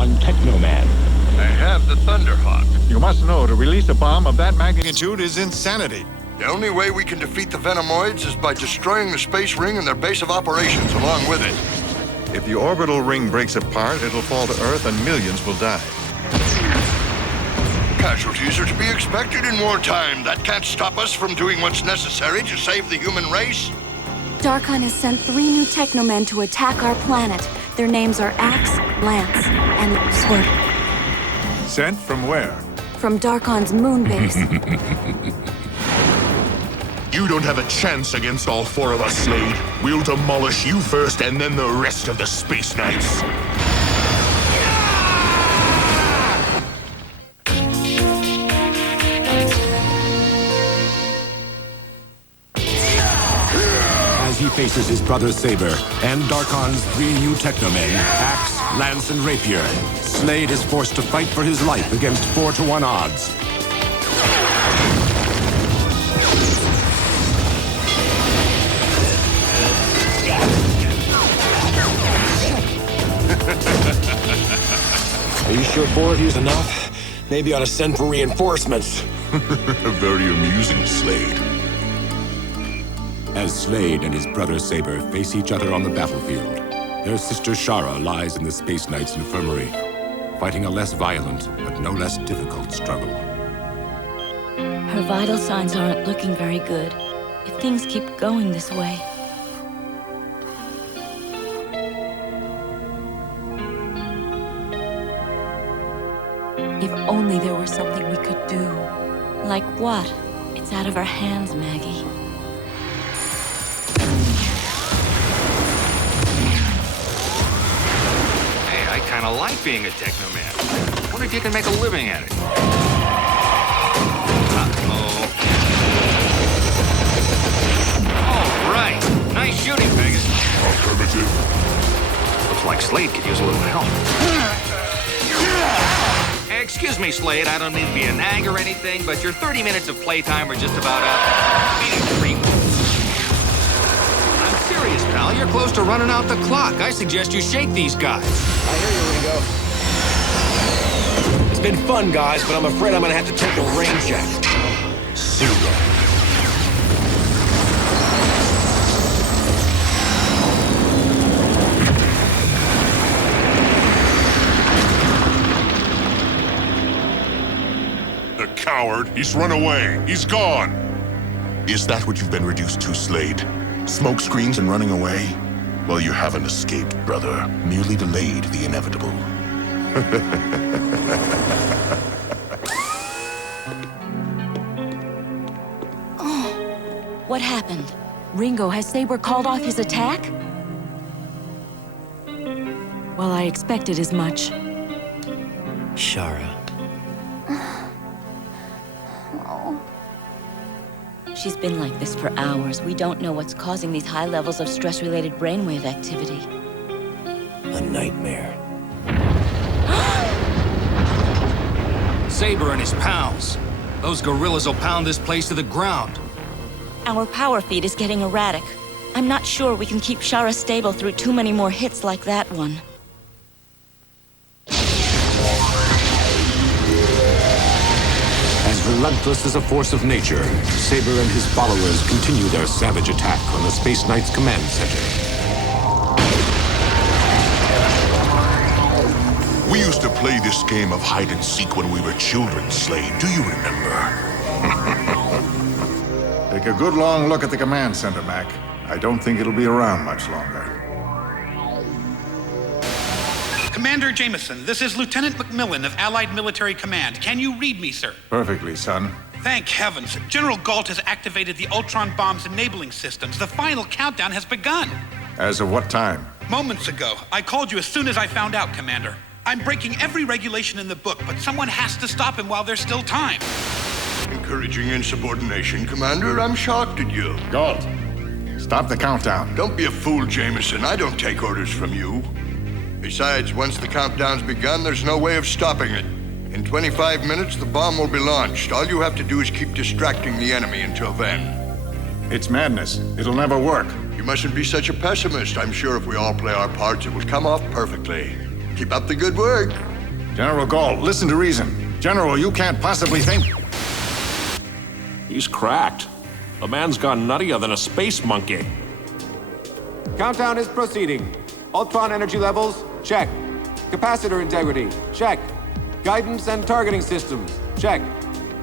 on Teknoman. I have the Thunderhawk. You must know, to release a bomb of that magnitude is insanity. The only way we can defeat the Venomoids is by destroying the space ring and their base of operations along with it. If the orbital ring breaks apart, it'll fall to Earth and millions will die. Casualties are to be expected in wartime. That can't stop us from doing what's necessary to save the human race. Darkon has sent 3 new Teknomen to attack our planet. Their names are Axe, Lance, and Sword. Sent from where? From Darkon's moon base. You don't have a chance against all 4 of us, Slade. We'll demolish you first, and then the rest of the Space Knights. As he faces his brother Saber and Darkon's 3 new Teknomen, Axe, Lance, and Rapier, Slade is forced to fight for his life against 4-to-1 odds. Are you sure 4 of you's enough? Maybe ought to send for reinforcements. Very amusing, Slade. As Slade and his brother Saber face each other on the battlefield, their sister Shara lies in the Space Knight's infirmary, fighting a less violent but no less difficult struggle. Her vital signs aren't looking very good. If things keep going this way. If only there were something we could do. Like what? It's out of our hands, Maggie. Hey, I kind of like being a Teknoman. Wonder if you can make a living at it. All right. Nice shooting, Vegas. Affirmative. Looks like Slade could use a little help. Excuse me, Slade, I don't mean to be a nag or anything, but your 30 minutes of playtime are just about beating 3 moves. I'm serious, pal. You're close to running out the clock. I suggest you shake these guys. I hear you, Ringo. It's been fun, guys, but I'm afraid I'm gonna have to take a rain check. Zero. Coward. He's run away. He's gone. Is that what you've been reduced to, Slade? Smoke screens and running away? Well, you haven't escaped, brother. Merely delayed the inevitable. Oh, what happened? Ringo, has Saber called off his attack? Well, I expected as much. Shara. She's been like this for hours. We don't know what's causing these high levels of stress-related brainwave activity. A nightmare. Saber and his pals. Those gorillas will pound this place to the ground. Our power feed is getting erratic. I'm not sure we can keep Shara stable through too many more hits like that one. As relentless as a force of nature, Saber and his followers continue their savage attack on the Space Knight's command center. We used to play this game of hide-and-seek when we were children, Slade. Do you remember? Take a good long look at the command center, Mac. I don't think it'll be around much longer. Commander Jameson, this is Lieutenant McMillan of Allied Military Command. Can you read me, sir? Perfectly, son. Thank heavens. General Galt has activated the Ultron bomb's enabling systems. The final countdown has begun. As of what time? Moments ago. I called you as soon as I found out, Commander. I'm breaking every regulation in the book, but someone has to stop him while there's still time. Encouraging insubordination, Commander. I'm shocked at you. Galt, stop the countdown. Don't be a fool, Jameson. I don't take orders from you. Besides, once the countdown's begun, there's no way of stopping it. In 25 minutes, the bomb will be launched. All you have to do is keep distracting the enemy until then. It's madness. It'll never work. You mustn't be such a pessimist. I'm sure if we all play our parts, it will come off perfectly. Keep up the good work. General Galt, listen to reason. General, you can't possibly think... He's cracked. The man's gone nuttier than a space monkey. Countdown is proceeding. Ultron energy levels, check. Capacitor integrity, check. Guidance and targeting systems, check.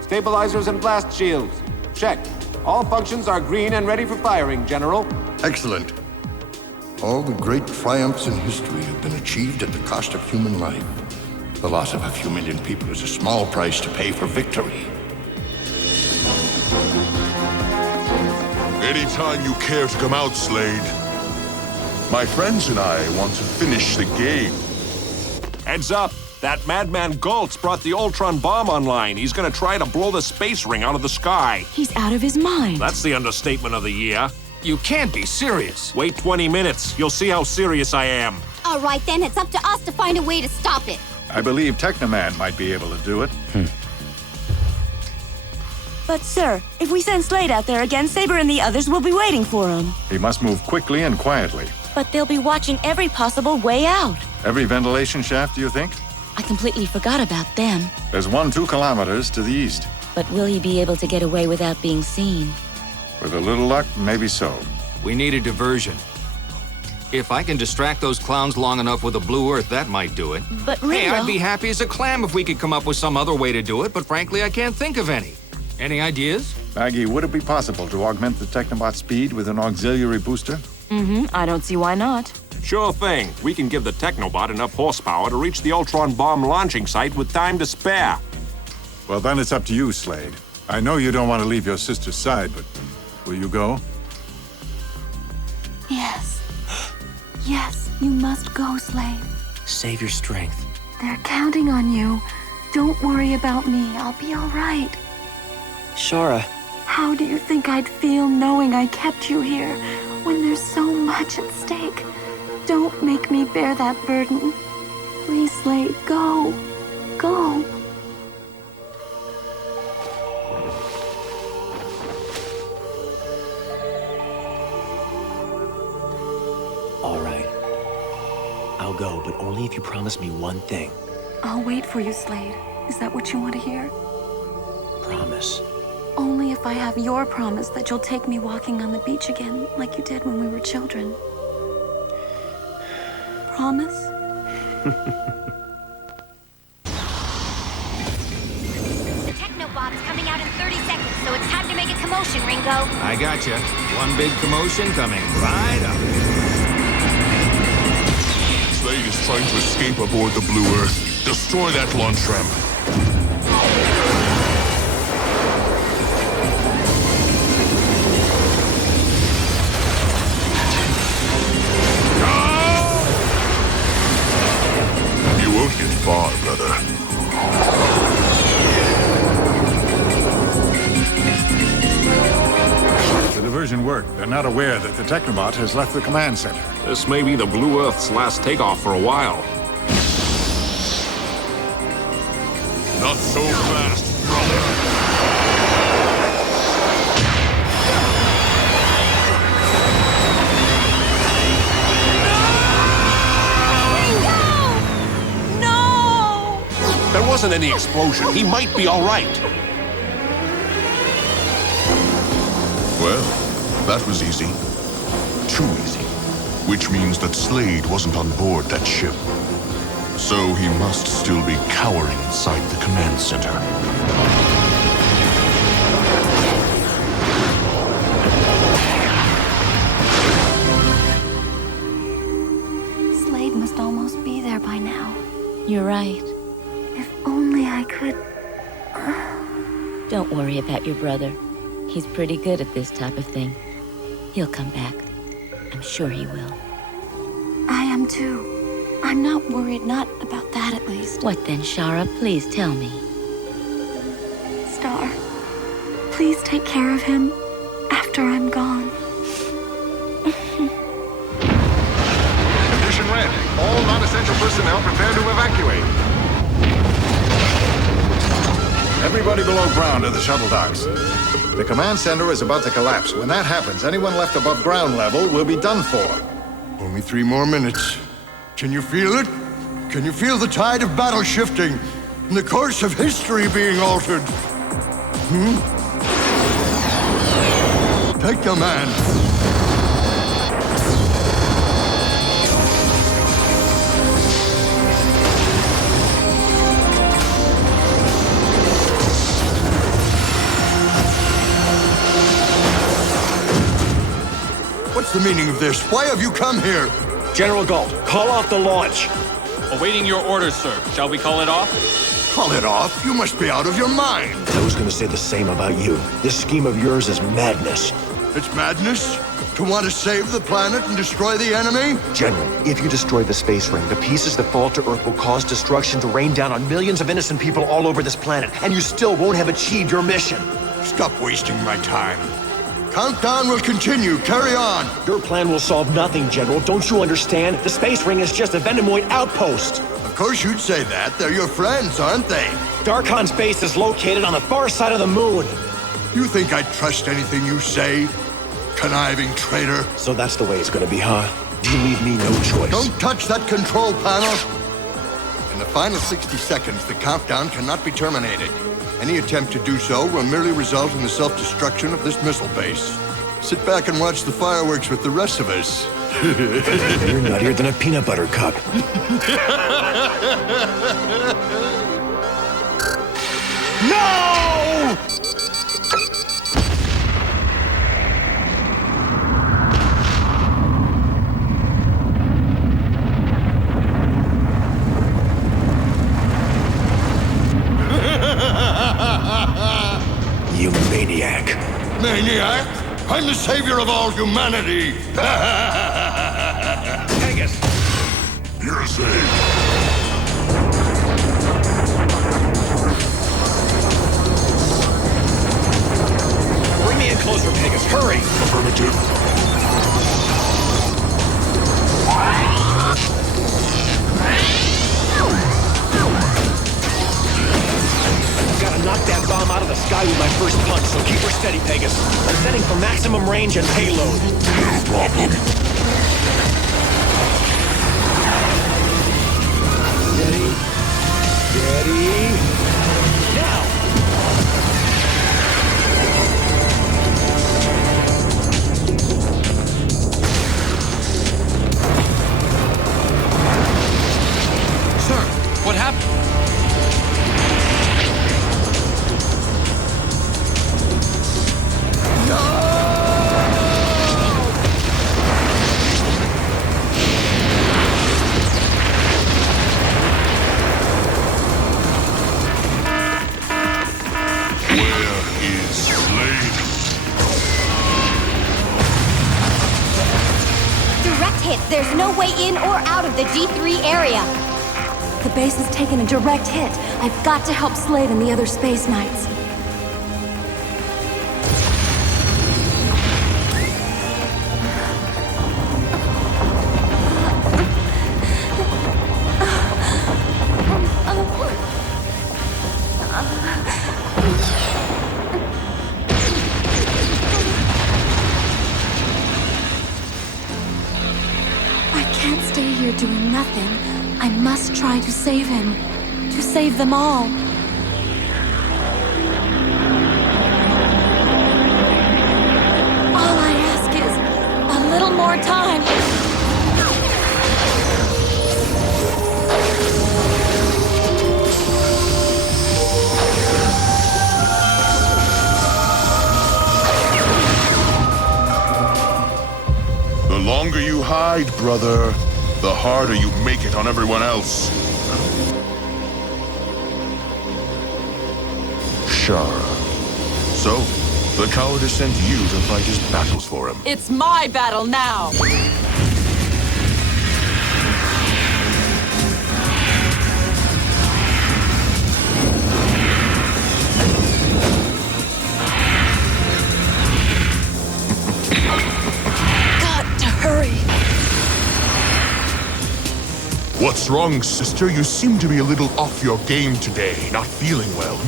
Stabilizers and blast shields, check. All functions are green and ready for firing, General. Excellent. All the great triumphs in history have been achieved at the cost of human life. The loss of a few million people is a small price to pay for victory. Anytime you care to come out, Slade. My friends and I want to finish the game. Heads up! That madman Galt's brought the Ultron bomb online. He's gonna try to blow the space ring out of the sky. He's out of his mind. That's the understatement of the year. You can't be serious. Wait 20 minutes. You'll see how serious I am. All right, then, it's up to us to find a way to stop it. I believe Teknoman might be able to do it. But, sir, if we send Slade out there again, Saber and the others will be waiting for him. He must move quickly and quietly. But they'll be watching every possible way out. Every ventilation shaft, do you think? I completely forgot about them. There's one 2 kilometers to the east. But will he be able to get away without being seen? With a little luck, maybe so. We need a diversion. If I can distract those clowns long enough with a blue earth, that might do it. But Ringo... Hey, I'd be happy as a clam if we could come up with some other way to do it, but frankly, I can't think of any. Any ideas? Maggie, would it be possible to augment the Technobot speed with an auxiliary booster? I don't see why not. Sure thing. We can give the Technobot enough horsepower to reach the Ultron bomb launching site with time to spare. Well, then it's up to you, Slade. I know you don't want to leave your sister's side, but will you go? Yes. Yes, you must go, Slade. Save your strength. They're counting on you. Don't worry about me. I'll be all right. Shara. How do you think I'd feel knowing I kept you here when there's so much at stake? Don't make me bear that burden. Please, Slade, go. Go. All right. I'll go, but only if you promise me one thing. I'll wait for you, Slade. Is that what you want to hear? Promise. Only if I have your promise that you'll take me walking on the beach again, like you did when we were children. Promise? The Technobot's coming out in 30 seconds, so it's time to make a commotion, Ringo. I gotcha. One big commotion coming right up. Slade is trying to escape aboard the Blue Earth. Destroy that launch ramp. You won't get far, brother. The diversion worked. They're not aware that the Technobot has left the command center. This may be the Blue Earth's last takeoff for a while. Not so fast, brother. There wasn't any explosion. He might be all right. Well, that was easy. Too easy. Which means that Slade wasn't on board that ship. So he must still be cowering inside the command center. Slade must almost be there by now. You're right. If only I could... Don't worry about your brother. He's pretty good at this type of thing. He'll come back. I'm sure he will. I am too. I'm not worried, not about that at least. What then, Shara? Please tell me. Star, please take care of him after I'm gone. Condition red. All non-essential personnel prepare to evacuate. Everybody below ground at the shuttle docks. The command center is about to collapse. When that happens, anyone left above ground level will be done for. Only 3 more minutes. Can you feel it? Can you feel the tide of battle shifting and the course of history being altered? Teknoman. What's the meaning of this? Why have you come here? General Galt, call off the launch. Awaiting your orders, sir. Shall we call it off? Call it off? You must be out of your mind. I was gonna say the same about you. This scheme of yours is madness. It's madness? To want to save the planet and destroy the enemy? General, if you destroy the space ring, the pieces that fall to Earth will cause destruction to rain down on millions of innocent people all over this planet, and you still won't have achieved your mission. Stop wasting my time. Countdown will continue. Carry on. Your plan will solve nothing, General. Don't you understand? The space ring is just a Venomoid outpost. Of course you'd say that. They're your friends, aren't they? Darkon's base is located on the far side of the moon. You think I'd trust anything you say? Conniving traitor. So that's the way it's gonna be, huh? You leave me no choice. Don't touch that control panel. In the final 60 seconds, the countdown cannot be terminated. Any attempt to do so will merely result in the self-destruction of this missile base. Sit back and watch the fireworks with the rest of us. You're nuttier than a peanut butter cup. No! You maniac. Maniac? I'm the savior of all humanity! Pegasus! You're saved. Bring me in closer, Pegasus. Hurry! Affirmative. Gotta knock that bomb out of the sky with my first punch, so keep her steady, Pegasus. I'm setting for maximum range and payload. No problem. Steady. Steady. Now! Sir, what happened? There's no way in or out of the G3 area. The base has taken a direct hit. I've got to help Slade and the other Space Knights. Doing nothing. I must try to save him. To save them all. All I ask is a little more time. The longer you hide, brother, the harder you make it on everyone else. Shara. So, the coward has sent you to fight his battles for him. It's my battle now! Got to hurry. What's wrong, sister? You seem to be a little off your game today. Not feeling well,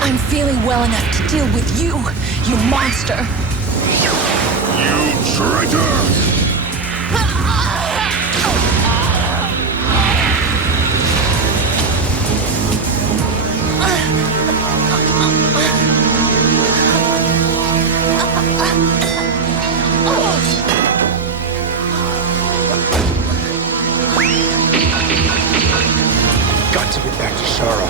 I'm feeling well enough to deal with you, you monster! You traitor! got to get back to Shara.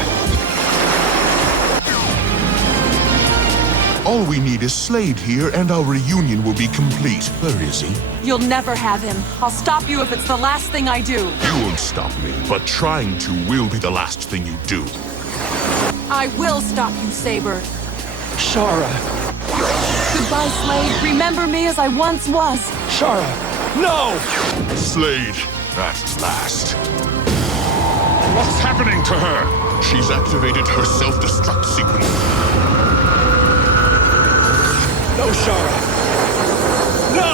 All we need is Slade here, and our reunion will be complete. Where is he? You'll never have him. I'll stop you if it's the last thing I do. You won't stop me, but trying to will be the last thing you do. I will stop you, Saber. Shara. Goodbye, Slade. Remember me as I once was. Shara, no! Slade, at last. What's happening to her? She's activated her self-destruct sequence. No, Shara! No!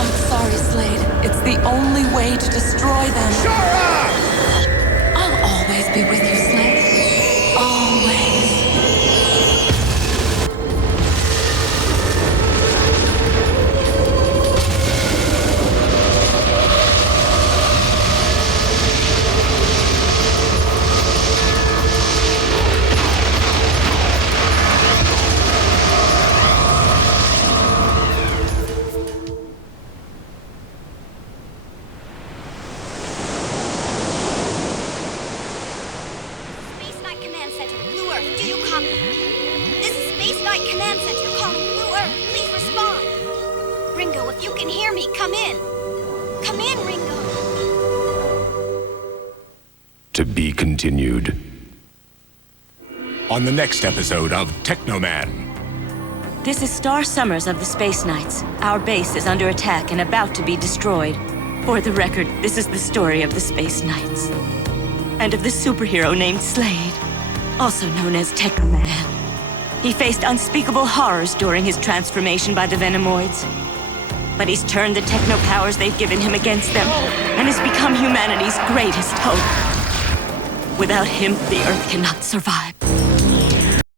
I'm sorry, Slade. It's the only way to destroy them. Shara! I'll always be with you, Slade. Always. To be continued. On the next episode of Teknoman. This is Star Summers of the Space Knights. Our base is under attack and about to be destroyed. For the record, this is the story of the Space Knights. And of the superhero named Slade, also known as Teknoman. He faced unspeakable horrors during his transformation by the Venomoids. But he's turned the techno powers they've given him against them, and has become humanity's greatest hope. Without him, the Earth cannot survive.